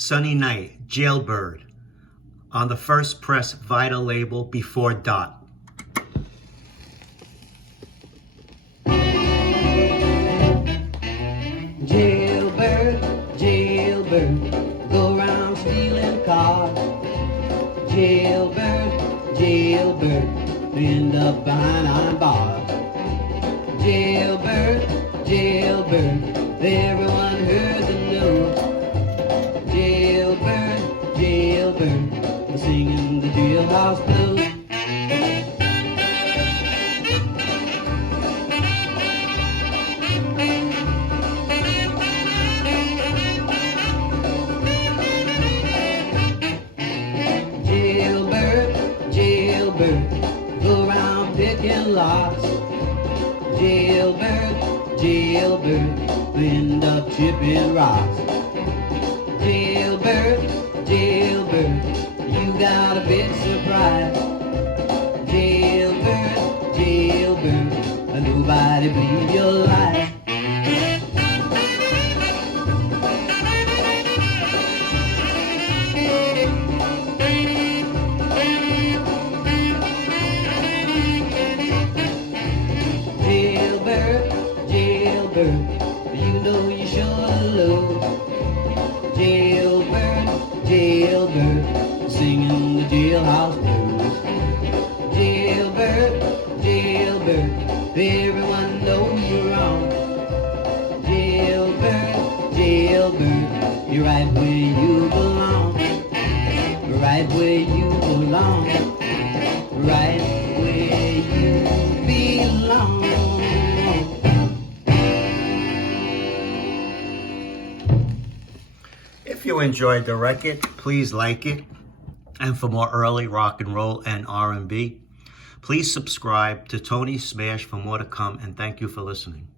Sunny Night, Jailbird, on the First Press Vita label before Dot. Jailbird, jailbird, go around stealing cars. Jailbird, jailbird, end up behind iron bars. Jailbird, jailbird, everyone heard the news. Jailbird, jailbird, singing the jailhouse blues. Go around picking locks. Jailbird, jailbird, end up chipping rocks. Jailbird, jailbird, you got a big surprise. Jailbird, jailbird, nobody believe your lies. You know you sure love. Jailbird, jailbird, singing the jailhouse blues. Jailbird, jailbird, everyone knows you're wrong. Jailbird, jailbird, you're right where you belong. Right where you belong. Right where you belong. If you enjoyed the record, please like it. And for more early rock and roll and R&B, please subscribe to Tony Smash for more to come, and thank you for listening.